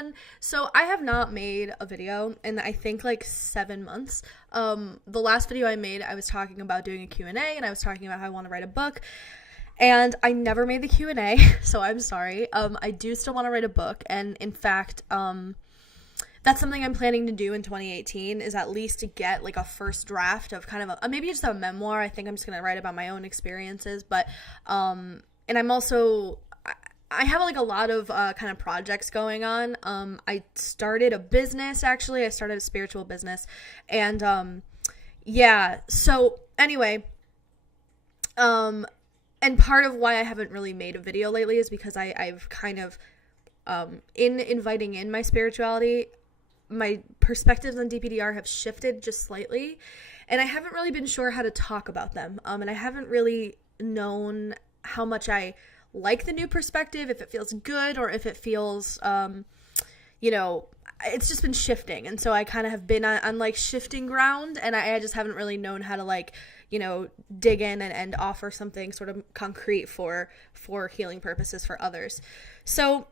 everyone. So I have not made a video in I think like 7 months. The last video I made, I was talking about doing a Q&A, and I was talking about how I want to write a book, and I never made the Q&A, so I'm sorry. I do still want to write a book, and in fact, that's something I'm planning to do in 2018, is at least to get like a first draft of kind of maybe just a memoir. I think I'm just going to write about my own experiences, but and I'm also, I have like a lot of kind of projects going on. I started a business, actually. I started a spiritual business, and yeah, so anyway, and part of why I haven't really made a video lately is because I've kind of, in inviting in my spirituality, my perspectives on DPDR have shifted just slightly, and I haven't really been sure how to talk about them, and I haven't really known how much I like the new perspective, if it feels good or if it feels, it's just been shifting, and so I kind of have been on like shifting ground, and I just haven't really known how to like, dig in and offer something sort of concrete for healing purposes for others. So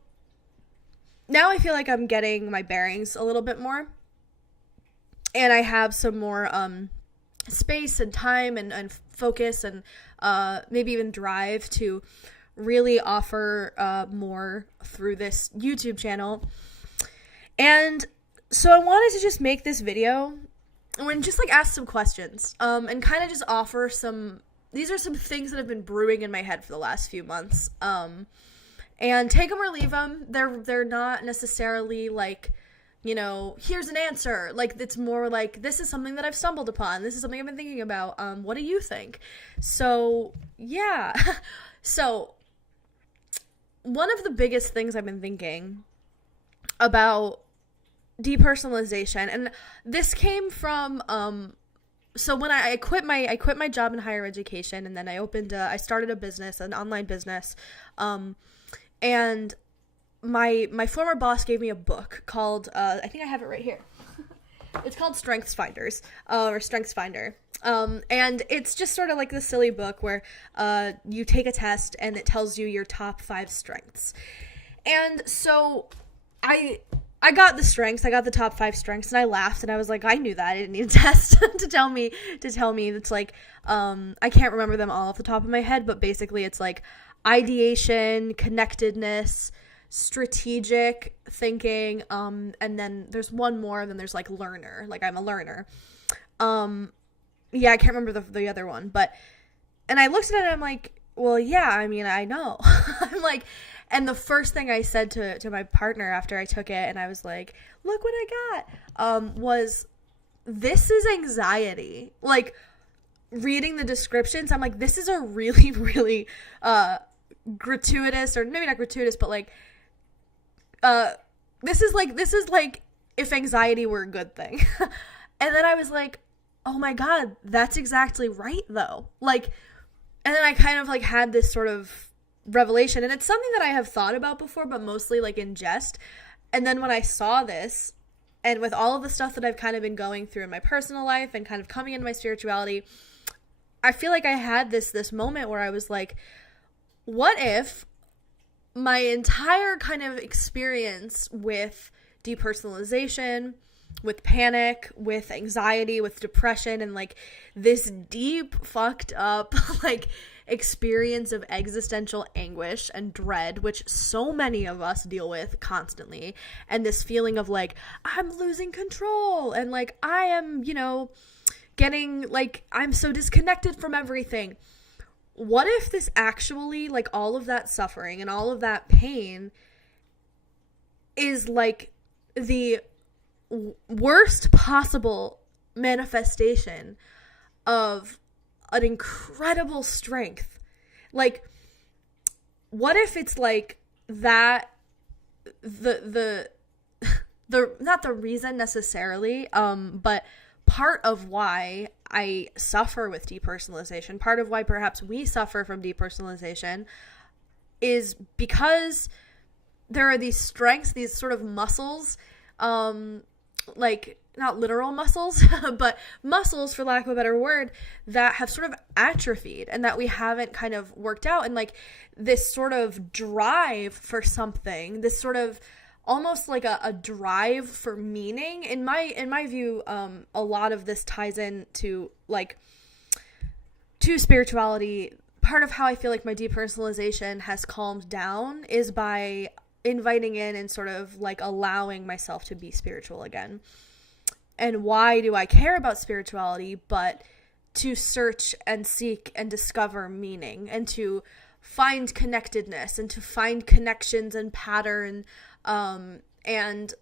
now I feel like I'm getting my bearings a little bit more, and I have some more space and time and focus and maybe even drive to really offer more through this YouTube channel. And so I wanted to just make this video and just like ask some questions and kind of just offer these are some things that have been brewing in my head for the last few months. And take them or leave them. They're not necessarily like, here's an answer. Like, it's more like, this is something that I've stumbled upon. This is something I've been thinking about. What do you think? So, yeah. So, one of the biggest things I've been thinking about depersonalization, and this came from, so when I quit my job in higher education, and then I started a business, an online business, and my former boss gave me a book called, I think I have it right here. It's called Strengths Finders, or Strengths Finder. And it's just sort of like this silly book where you take a test and it tells you your top 5 strengths. And so I got the strengths, I got the top 5 strengths, and I laughed, and I was like, I knew that. I didn't need a test to tell me. It's like, I can't remember them all off the top of my head, but basically it's like ideation, connectedness, strategic thinking, and then there's one more, and then there's like learner, like I'm a learner. Yeah, I can't remember the other one, and I looked at it and I'm like, well, yeah, I mean, I know. I'm like, and the first thing I said to my partner after I took it, and I was like, look what I got, was, this is anxiety. Like, reading the descriptions, I'm like, this is a really, really, gratuitous, or maybe not gratuitous, but like, this is like if anxiety were a good thing. And then I was like, oh my God, that's exactly right though. Like, and then I kind of like had this sort of revelation, and it's something that I have thought about before, but mostly like in jest. And then when I saw this, and with all of the stuff that I've kind of been going through in my personal life and kind of coming into my spirituality, I feel like I had this moment where I was like, what if my entire kind of experience with depersonalization, with panic, with anxiety, with depression, and like this deep fucked up like experience of existential anguish and dread, which so many of us deal with constantly, and this feeling of like, I'm losing control, and like I am, getting like, I'm so disconnected from everything. What if this actually, like, all of that suffering and all of that pain is like the worst possible manifestation of an incredible strength? Like, what if it's like that, the not the reason necessarily, but part of why I suffer with depersonalization, part of why perhaps we suffer from depersonalization, is because there are these strengths, these sort of muscles, like not literal muscles, but muscles, for lack of a better word, that have sort of atrophied and that we haven't kind of worked out. And like this sort of drive for something, this sort of almost like a drive for meaning. In my view, a lot of this ties in to spirituality. Part of how I feel like my depersonalization has calmed down is by inviting in and sort of like allowing myself to be spiritual again. And why do I care about spirituality? But to search and seek and discover meaning, and to find connectedness, and to find connections and pattern, and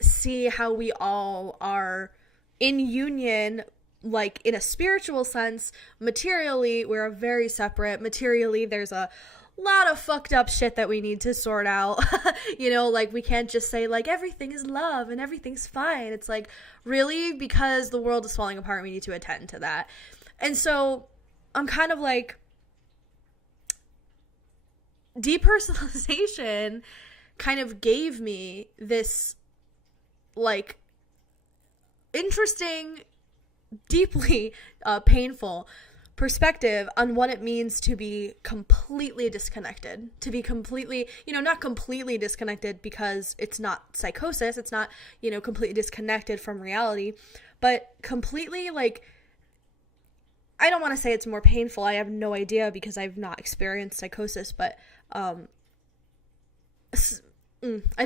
see how we all are in union, like in a spiritual sense. Materially, we're very separate. Materially, there's a lot of fucked up shit that we need to sort out. Like we can't just say like everything is love and everything's fine. It's like, really? Because the world is falling apart, we need to attend to that. And so I'm kind of like, depersonalization kind of gave me this like interesting, deeply painful perspective on what it means to be completely disconnected, to be completely, not completely disconnected because it's not psychosis, it's not, completely disconnected from reality, but completely like, I don't want to say it's more painful. I have no idea because I've not experienced psychosis, but I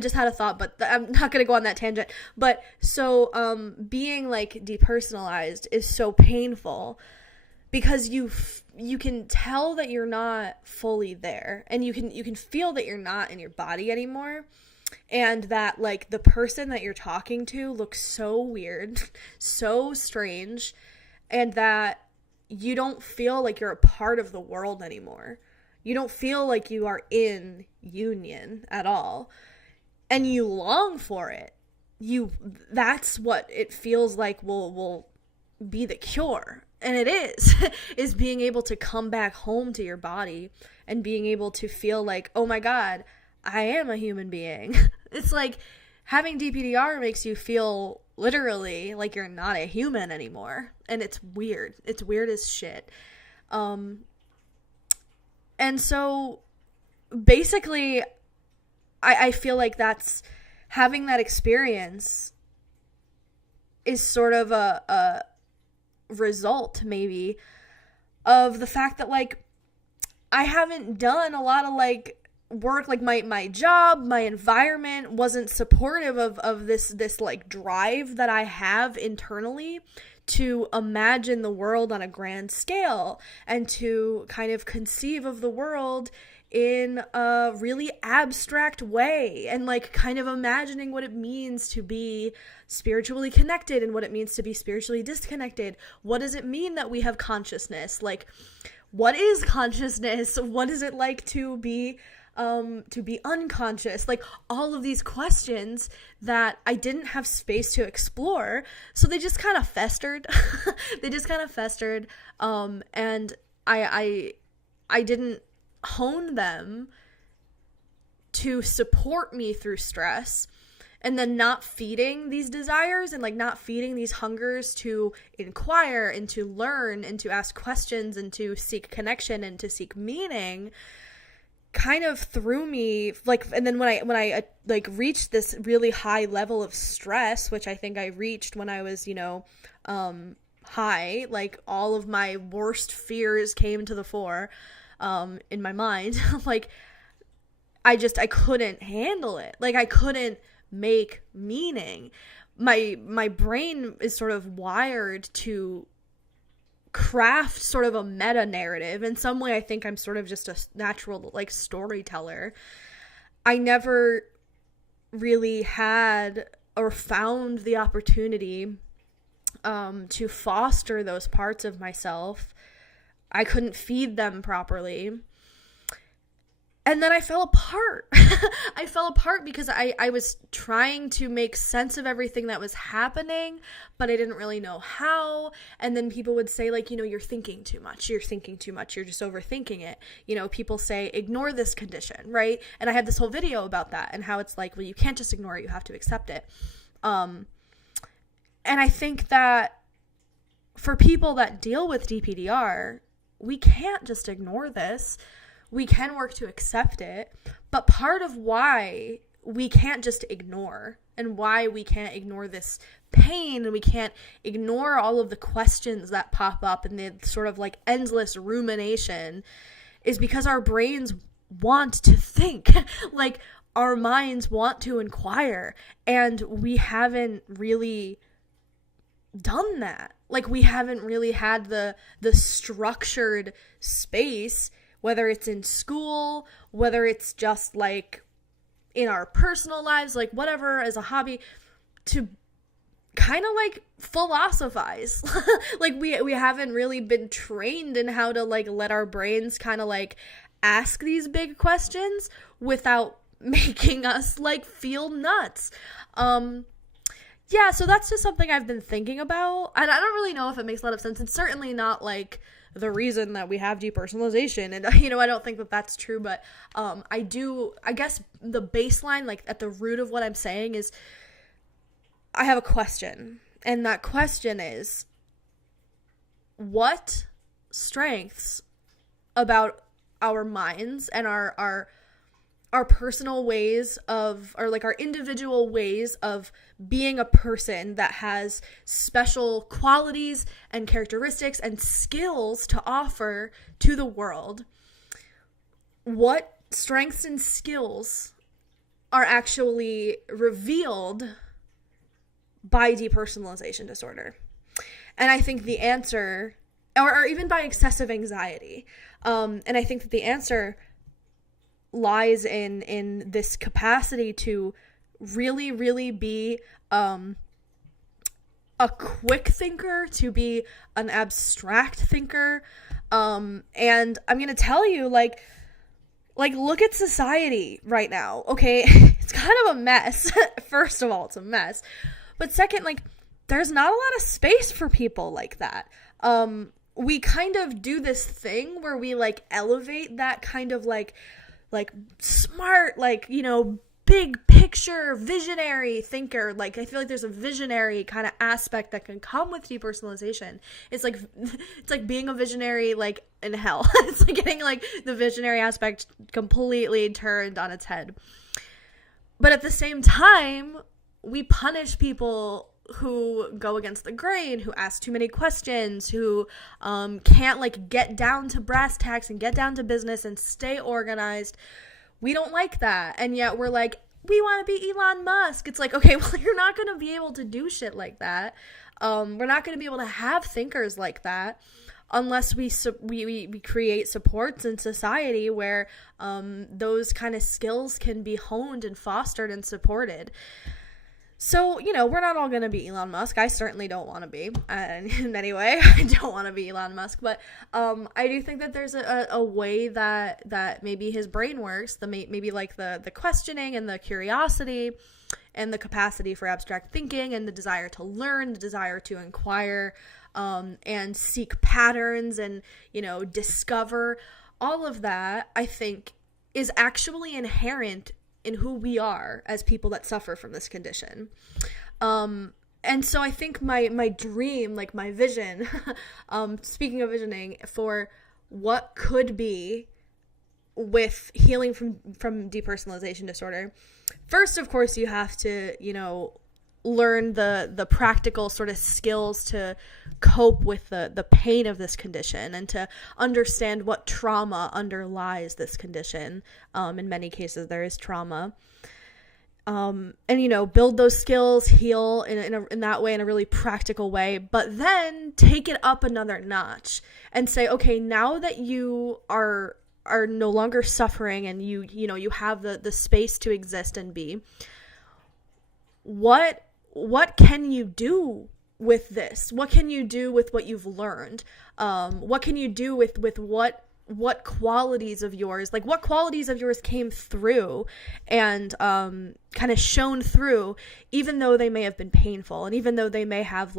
just had a thought, but I'm not going to go on that tangent. But so being like depersonalized is so painful because you can tell that you're not fully there, and you can feel that you're not in your body anymore, and that like the person that you're talking to looks so weird, so strange, and that you don't feel like you're a part of the world anymore. You don't feel like you are in union at all. And you long for it. That's what it feels like will be the cure. And it is being able to come back home to your body and being able to feel like, oh my God, I am a human being. It's like having DPDR makes you feel literally like you're not a human anymore. And it's weird. It's weird as shit. And so basically, I feel like that's having that experience is sort of a result maybe of the fact that like I haven't done a lot of like work, like my job, my environment wasn't supportive of this like drive that I have internally to imagine the world on a grand scale and to kind of conceive of the world in a really abstract way, and like kind of imagining what it means to be spiritually connected and what it means to be spiritually disconnected. What does it mean that we have consciousness? Like, what is consciousness? What is it like to be unconscious? Like all of these questions that I didn't have space to explore, so they just kind of festered. And I didn't hone them to support me through stress, and then not feeding these desires and like not feeding these hungers to inquire and to learn and to ask questions and to seek connection and to seek meaning kind of threw me like. And then when I like reached this really high level of stress, which I think I reached when I was high, like all of my worst fears came to the fore in my mind. Like I couldn't handle it. Like I couldn't make meaning. My brain is sort of wired to craft sort of a meta narrative. In some way, I think I'm sort of just a natural like storyteller. I never really had or found the opportunity to foster those parts of myself. I couldn't feed them properly. And then I fell apart. I fell apart because I was trying to make sense of everything that was happening, but I didn't really know how. And then people would say like, you're thinking too much. You're thinking too much. You're just overthinking it. People say, ignore this condition, right? And I had this whole video about that and how it's like, well, you can't just ignore it. You have to accept it. And I think that for people that deal with DPDR, we can't just ignore this. We can work to accept it, but part of why we can't just ignore, and why we can't ignore this pain, and we can't ignore all of the questions that pop up and the sort of like endless rumination, is because our brains want to think. Like, our minds want to inquire, and we haven't really done that. Like, we haven't really had the structured space, whether it's in school, whether it's just like in our personal lives, like whatever, as a hobby, to kind of like philosophize. Like, we haven't really been trained in how to like let our brains kind of like ask these big questions without making us like feel nuts. Yeah, so that's just something I've been thinking about, and I don't really know if it makes a lot of sense. It's certainly not like the reason that we have depersonalization, and I don't think that that's true, but I guess the baseline, like at the root of what I'm saying, is I have a question, and that question is, what strengths about our minds and our personal ways of, or like our individual ways of being a person that has special qualities and characteristics and skills to offer to the world, what strengths and skills are actually revealed by depersonalization disorder? And I think the answer, or even by excessive anxiety, and I think that the answer lies in this capacity to really, really be a quick thinker, to be an abstract thinker. And I'm gonna tell you, like look at society right now, okay? It's kind of a mess. First of all, it's a mess. But second, like, there's not a lot of space for people like that. We kind of do this thing where we like elevate that kind of like smart, like, big picture, visionary thinker. Like, I feel like there's a visionary kind of aspect that can come with depersonalization. It's like being a visionary, like, in hell. It's like getting, like, the visionary aspect completely turned on its head. But at the same time, we punish people who go against the grain, who ask too many questions, who can't like get down to brass tacks and get down to business and stay organized. We don't like that. And yet we're like, we want to be Elon Musk. It's like, okay, well, you're not going to be able to do shit like that. We're not going to be able to have thinkers like that unless we create supports in society where those kind of skills can be honed and fostered and supported. So, we're not all going to be Elon Musk. I certainly don't want to be. In any way, I don't want to be Elon Musk. But I do think that there's a way that maybe his brain works, maybe like the questioning and the curiosity and the capacity for abstract thinking and the desire to learn, the desire to inquire and seek patterns and, discover. All of that, I think, is actually inherent in who we are as people that suffer from this condition. And so I think my dream, like my vision, speaking of visioning, for what could be with healing from depersonalization disorder, first, of course, you have to, learn the practical sort of skills to cope with the pain of this condition and to understand what trauma underlies this condition. In many cases, there is trauma. And, build those skills, heal in that way, in a really practical way, but then take it up another notch and say, okay, now that you are no longer suffering and you have the space to exist and be, what can you do with this? What can you do with what you've learned? What can you do with what qualities of yours, like what qualities of yours came through and kind of shone through, even though they may have been painful and even though they may have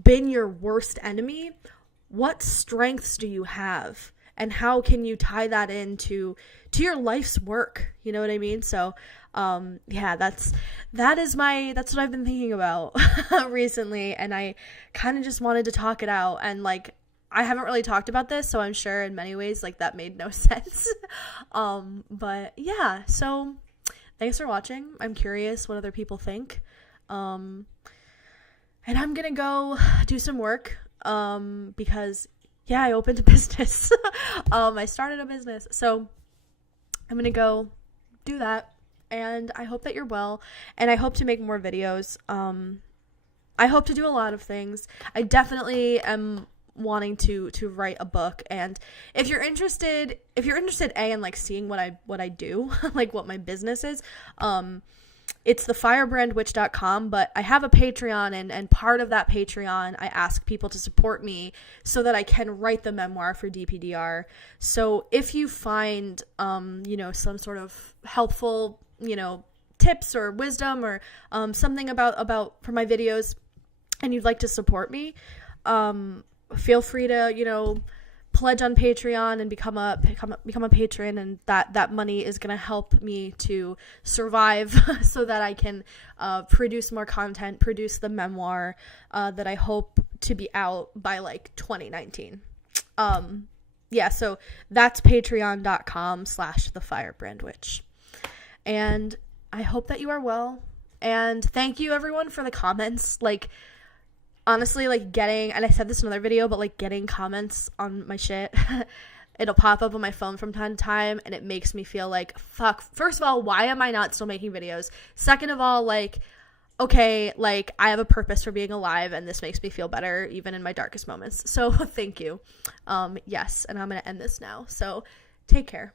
been your worst enemy? What strengths do you have? And how can you tie that into your life's work? You know what I mean? So, yeah, that's what I've been thinking about recently. And I kind of just wanted to talk it out. And I haven't really talked about this, so I'm sure in many ways, that made no sense. But yeah, so thanks for watching. I'm curious what other people think. And I'm gonna go do some work, because yeah, I opened a business. I started a business, so I'm gonna go do that, and I hope that you're well, and I hope to make more videos. I hope to do a lot of things. I definitely am wanting to write a book, and if you're interested in like seeing what I do, like what my business is, it's thefirebrandwitch.com, but I have a Patreon, and part of that Patreon, I ask people to support me so that I can write the memoir for DPDR. So if you find, some sort of helpful, tips or wisdom or something about for my videos, and you'd like to support me, feel free to, pledge on Patreon and become a patron, and that money is going to help me to survive so that I can produce more content, produce the memoir that I hope to be out by like 2019. Yeah, so that's patreon.com/thefirebrandwitch. And I hope that you are well, and thank you everyone for the comments. Like, honestly, like getting, and I said this in another video, but like getting comments on my shit, it'll pop up on my phone from time to time, and it makes me feel like, fuck, first of all, why am I not still making videos? Second of all, like, okay, like I have a purpose for being alive, and this makes me feel better even in my darkest moments. So thank you. Yes, and I'm gonna end this now. So take care.